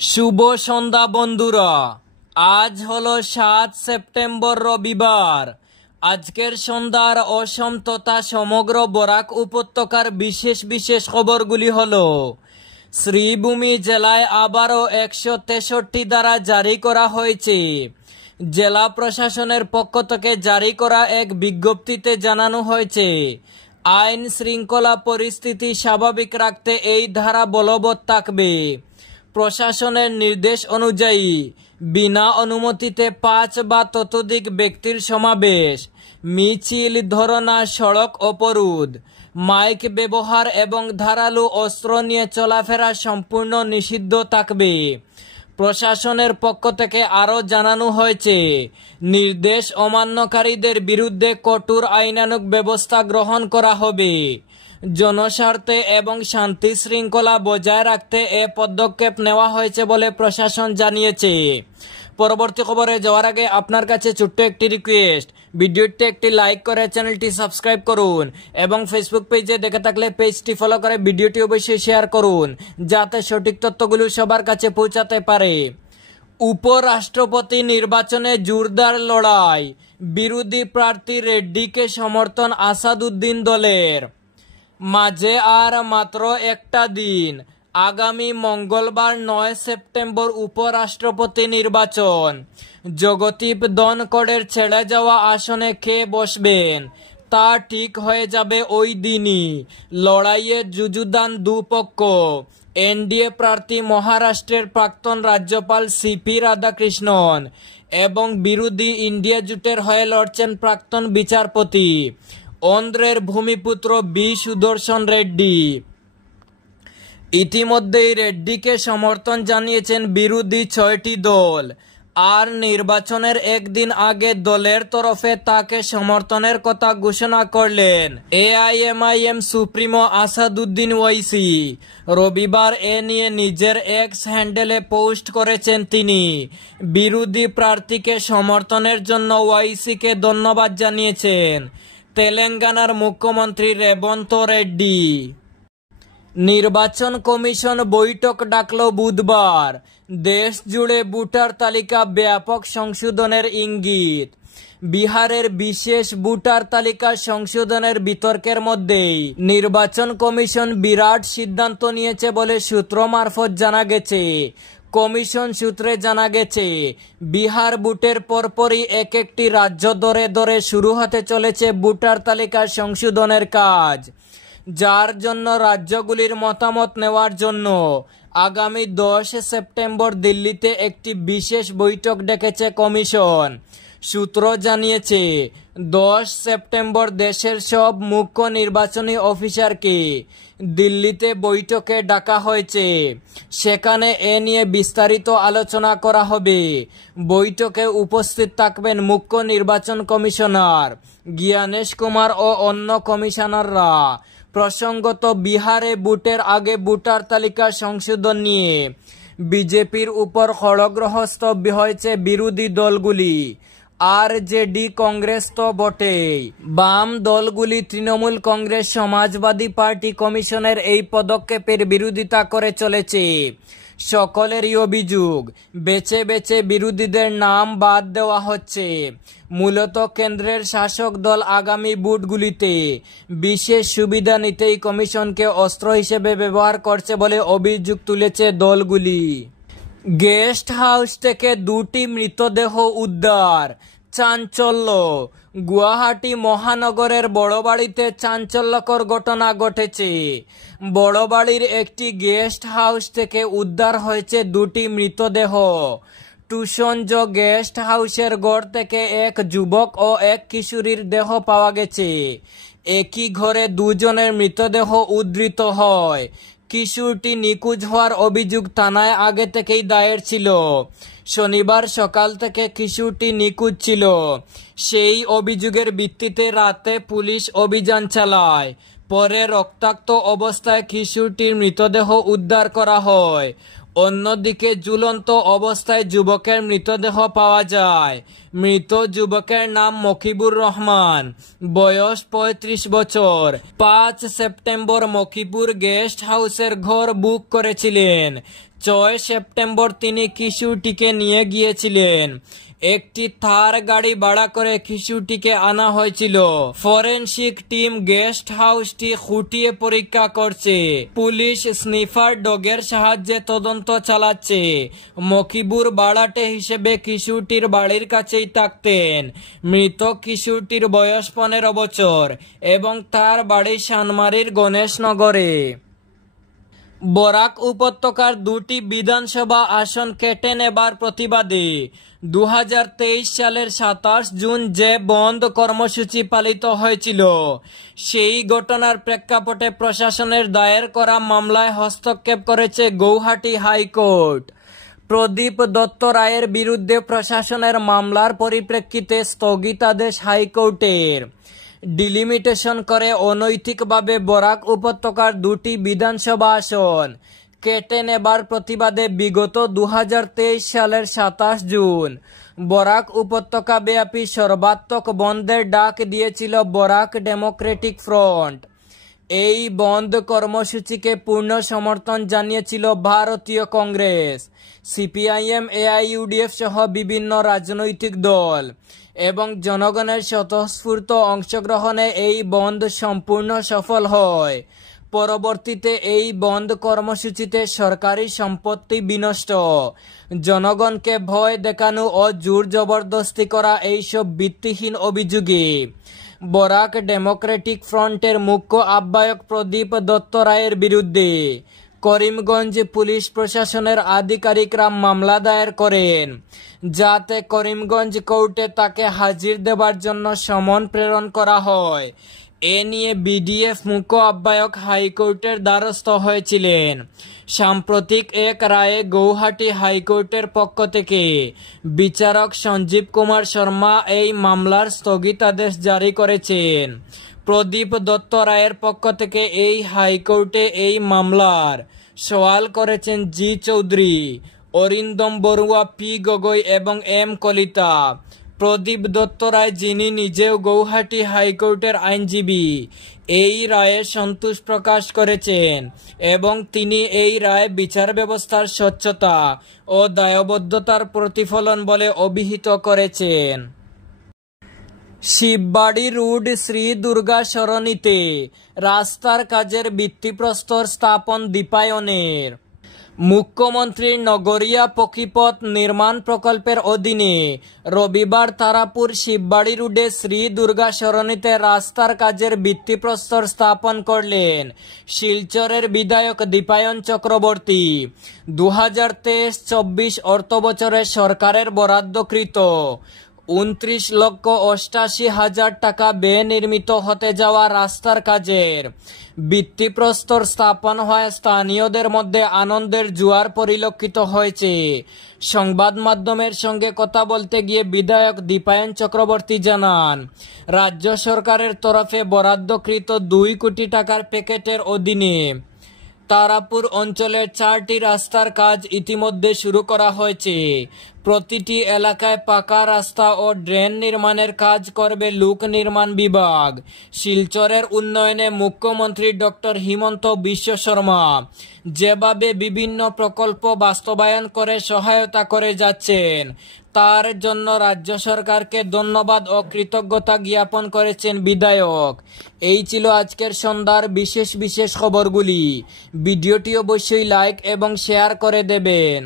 শুভ সন্ধ্যা বন্ধুরা, আজ হলো ৭ সেপ্টেম্বর রবিবার। আজকের সন্ধ্যার অসম তথা সমগ্র বরাক উপত্যকার বিশেষ বিশেষ খবরগুলি হলো: শ্রীভূমি জেলায় আবারও ১৬৩ ধারা জারি করা হয়েছে। জেলা প্রশাসনের পক্ষ থেকে জারি করা এক বিজ্ঞপ্তিতে জানানো হয়েছে, আইন শৃঙ্খলা পরিস্থিতি স্বাভাবিক রাখতে এই ধারা বলবৎ থাকবে। প্রশাসনের নির্দেশ অনুযায়ী বিনা অনুমতিতে ৫ বা ততোধিক ব্যক্তির সমাবেশ, মিছিল, ধরনা, সড়ক অবরোধ, মাইক ব্যবহার এবং ধারালো অস্ত্র নিয়ে চলাফেরা সম্পূর্ণ নিষিদ্ধ থাকবে। প্রশাসনের পক্ষ থেকে আরও জানানো হয়েছে, নির্দেশ অমান্যকারীদের বিরুদ্ধে কঠোর আইনানুগ ব্যবস্থা গ্রহণ করা হবে। জনস্বার্থে এবং শান্তি শৃঙ্খলা বজায় রাখতে এ পদক্ষেপ নেওয়া হয়েছে বলে প্রশাসন জানিয়েছে। পরবর্তী খবরে যাওয়ার আগে আপনার কাছে ছোট্ট একটি রিকোয়েস্ট, ভিডিওটি একটি লাইক করে চ্যানেলটি সাবস্ক্রাইব করুন এবং ফেসবুক পেজে দেখে থাকলে পেজটি ফলো করে ভিডিওটি অবশ্যই শেয়ার করুন, যাতে সঠিক তথ্যগুলো সবার কাছে পৌঁছাতে পারে। উপরাষ্ট্রপতি নির্বাচনে জোরদার লড়াই, বিরোধী প্রার্থী রেড্ডিকে সমর্থন আসাদুদ্দিন দলের। মাঝে আর মাত্র একটা দিন, আগামী মঙ্গলবার ৯ সেপ্টেম্বর উপরাষ্ট্রপতি নির্বাচন। জগদীপ ধনখড়ের ছেড়ে যাওয়া আসনে কে বসবেন তা ঠিক হয়ে যাবে ওই দিনই। লড়াইয়ে যুযুধান দুপক্ষ। এনডিএ প্রার্থী মহারাষ্ট্রের প্রাক্তন রাজ্যপাল সিপি রাধাকৃষ্ণন এবং বিরোধী ইন্ডিয়া জোটের হয়ে লড়ছেন প্রাক্তন বিচারপতি অন্ধ্রের ভূমিপুত্র বি সুদর্শন রেড্ডি। ইতিমধ্যেই রেড্ডিকে সমর্থন জানিয়েছেন বিরোধী ৬টি দল, আর নির্বাচনের একদিন আগে দলের তরফে তাকে সমর্থনের কথা ঘোষণা করলেন এআইএমআইএম সুপ্রিমো আসাদুদ্দিন ওয়াইসি। রবিবার এ নিয়ে নিজের এক্স হ্যান্ডেলে পোস্ট করেছেন তিনি। বিরোধী প্রার্থীকে সমর্থনের জন্য ওয়াইসিকে ধন্যবাদ জানিয়েছেন তেলেঙ্গানার মুখ্যমন্ত্রী রেবন্ত রেড্ডি। নির্বাচন কমিশন বৈঠক ডাকল বুধবার। দেশ জুড়ে ভোটার তালিকা ব্যাপক সংশোধনের ইঙ্গিত। বিহারের বিশেষ ভোটার তালিকা সংশোধনের বিতর্কের মধ্যেই নির্বাচন কমিশন বিরাট সিদ্ধান্ত নিয়েছে বলে সূত্র মারফত জানা গেছে। কমিশন সূত্রে জানা গেছে, বিহার ভোটের পরপরই এক একটি রাজ্য ধরে ধরে শুরু হতে চলেছে ভোটার তালিকা সংশোধনের কাজ, যার জন্য রাজ্যগুলির মতামত নেওয়ার জন্য আগামী ১০ সেপ্টেম্বর দিল্লিতে একটি বিশেষ বৈঠক ডেকেছে কমিশন। সূত্র জানিয়েছে, ১০ সেপ্টেম্বর দেশের সব মুখ্য নির্বাচনী অফিসারকে দিল্লিতে বৈঠকে ডাকা হয়েছে। সেখানে এ নিয়ে বিস্তারিত আলোচনা করা হবে। বৈঠকে উপস্থিত থাকবেন মুখ্য নির্বাচন কমিশনার জ্ঞানেশ কুমার ও অন্য কমিশনাররা। প্রসঙ্গত, বিহারে ভোটের আগে ভোটার তালিকা সংশোধন নিয়ে বিজেপির উপর খড়গহস্ত হয়েছে বিরোধী দলগুলি। আরজেডি, কংগ্রেস তো বটেই, বাম দলগুলি তৃণমূল কংগ্রেস, সমাজবাদী পার্টি কমিশনের এই পদক্ষেপের বিরোধিতা করে চলেছে। সকলেরই অভিযোগ, বেছে বেছে বিরোধীদের নাম বাদ দেওয়া হচ্ছে। মূলত কেন্দ্রের শাসক দল আগামী ভোটগুলিতে বিশেষ সুবিধা নিতেই কমিশনকে অস্ত্র হিসেবে ব্যবহার করছে বলে অভিযোগ তুলেছে দলগুলি। গেস্ট হাউস থেকে ২টি মৃতদেহ উদ্ধার, চাঞ্চল্য। গুয়াহাটি মহানগরের বড়বাড়িতে চাঞ্চল্যকর ঘটনা ঘটেছে। বড়বাড়ির একটি গেস্ট হাউস থেকে উদ্ধার হয়েছে ২টি মৃতদেহ। টুসঞ্জ গেস্ট হাউসের ঘর থেকে এক যুবক ও এক কিশোরীর দেহ পাওয়া গেছে। একই ঘরে ২ জনের মৃতদেহ উদ্ধৃত হয়। কিশোরটি নিখোঁজ হওয়ার অভিযোগ থানায় আগে থেকেই দায়ের ছিল। শনিবার সকাল থেকে কিশোরটি নিখোঁজ ছিল। সেই অভিযোগের ভিত্তিতে রাতে পুলিশ অভিযান চালায়। পরে রক্তাক্ত অবস্থায় কিশোরটির মৃতদেহ উদ্ধার করা হয়। অন্যদিকে ঝুলন্ত অবস্থায় যুবকের মৃতদেহ পাওয়া যায়। মৃত যুবকের নাম মকিবুর রহমান, বয়স ৩৫ বছর। ৫ সেপ্টেম্বর মকিবুর গেস্ট হাউসের ঘর বুক করেছিলেন। 6 সেপ্টেম্বর তিনি কিশোরটিকে নিয়ে গিয়েছিলেন। একটি থার গাড়ি ভাড়া করে কিশোরটিকে আনা হয়েছিল। ফরেনসিক টিম গেস্ট হাউসটি খুঁটিয়ে পরীক্ষা করছে। পুলিশ স্নিফার ডগের সাহায্যে তদন্ত চালাচ্ছে। মকিবুর ভাড়াটে হিসেবে কিশোরটির বাড়ির কাছেই থাকতেন। মৃত কিশোরটির বয়স 15 বছর এবং তার বাড়ি শানমারির গণেশনগরে। বরাক উপত্যকার 2টি বিধানসভা আসন কেটে নেবার প্রতিবাদে 2023 সালের 27 জুন যে বন্ধ কর্মসূচি পালিত হয়েছিল, সেই ঘটনার প্রেক্ষাপটে প্রশাসনের দায়ের করা মামলায় হস্তক্ষেপ করেছে গৌহাটি হাইকোর্ট। প্রদীপ দত্ত রায়ের বিরুদ্ধে প্রশাসনের মামলার পরিপ্রেক্ষিতে স্থগিতাদেশ হাইকোর্টের। ডিলিমিটেশন করে অনৈতিকভাবে বরাক উপত্যকার 2টি বিধানসভা আসন কেটে নেবার প্রতিবাদে বিগত 2023 সালের 27 জুন বরাক উপত্যকা ব্যাপী সর্বাত্মক বন্ধের ডাক দিয়েছিল বরাক ডেমোক্রেটিক ফ্রন্ট। এই বন্ধ কর্মসূচিকে পূর্ণ সমর্থন জানিয়েছিল ভারতীয় কংগ্রেস, সিপিআইএম, এআইইউডিএফ সহ বিভিন্ন রাজনৈতিক দল এবং জনগণের স্বতঃস্ফূর্ত অংশগ্রহণে এই বন্ধ সম্পূর্ণ সফল হয়। পরবর্তীতে এই বন্ধ কর্মসূচিতে সরকারি সম্পত্তি বিনষ্ট, জনগণকে ভয় দেখানো ও জোর জবরদস্তি করা এইসব ভিত্তিহীন অভিযোগে বরাক ডেমোক্রেটিক ফ্রন্টের মুখ্য আহ্বায়ক প্রদীপ দত্ত রায়ের বিরুদ্ধে করিমগঞ্জ পুলিশ প্রশাসনের আধিকারিকরা মামলা দায়ের করেন, যাতে করিমগঞ্জ কোর্টে তাকে হাজির দেবার জন্য সমন প্রেরণ করা হয়। এ নিয়ে বিডিএফ মুখ্য আহ্বায়ক হাইকোর্টের দ্বারস্থ হয়েছিলেন। সাম্প্রতিক এক রায়ে গৌহাটি হাইকোর্টের পক্ষ থেকে বিচারক সঞ্জীব কুমার শর্মা এই মামলার স্থগিতাদেশ জারি করেছেন। প্রদীপ দত্ত রায়ের পক্ষ থেকে এই হাইকোর্টে এই মামলার সওয়াল করেছেন জি চৌধুরী, অরিন্দম বড়ুয়া, পি গগৈ এবং এম কলিতা। প্রদীপ দত্ত রায়, যিনি নিজেও গৌহাটি হাইকোর্টের আইনজীবী, এই রায়ে সন্তোষ প্রকাশ করেছেন এবং তিনি এই রায় বিচার ব্যবস্থার স্বচ্ছতা ও দায়বদ্ধতার প্রতিফলন বলে অভিহিত করেছেন। শিববাড়ি রোড শ্রী দুর্গা সরণিতে রাস্তার কাজের ভিত্তিপ্রস্তর স্থাপন দীপায়নের। মুখ্যমন্ত্রীর নগরিয়া পক্ষীপথ নির্মাণ প্রকল্পের অধীনে রবিবার তারাপুর শিববাড়ি রোডে শ্রী দুর্গা সরণিতে রাস্তার কাজের ভিত্তিপ্রস্তর স্থাপন করলেন শিলচরের বিধায়ক দীপায়ন চক্রবর্তী। 2023-24 অর্থবছরে সরকারের বরাদ্দকৃত 29,88,000 টাকা ব্যয়ে নির্মিত হতে যাওয়া রাস্তার কাজের ভিত্তিপ্রস্তর স্থাপন হয় স্থানীয়দের মধ্যে আনন্দের জোয়ার পরিলক্ষিত হয়েছে। সংবাদ মাধ্যমের সঙ্গে কথা বলতে গিয়ে বিধায়ক দীপায়ন চক্রবর্তী জানান, রাজ্য সরকারের তরফে বরাদ্দকৃত 2 কোটি টাকার প্যাকেটের অধীনে তারাপুর অঞ্চলের 4টি রাস্তার কাজ ইতিমধ্যে শুরু করা হয়েছে। প্রতিটি এলাকায় পাকা রাস্তা ও ড্রেন নির্মাণের কাজ করবে লোক নির্মাণ বিভাগ। শিলচরের উন্নয়নে মুখ্যমন্ত্রী ডক্টর হিমন্ত বিশ্ব শর্মা যেভাবে বিভিন্ন প্রকল্প বাস্তবায়ন করে সহায়তা করে যাচ্ছেন, তার জন্য রাজ্য সরকারকে ধন্যবাদ ও কৃতজ্ঞতা জ্ঞাপন করেছেন বিধায়ক। এই ছিল আজকের সন্ধ্যার বিশেষ খবরগুলি। ভিডিওটি অবশ্যই লাইক এবং শেয়ার করে দেবেন।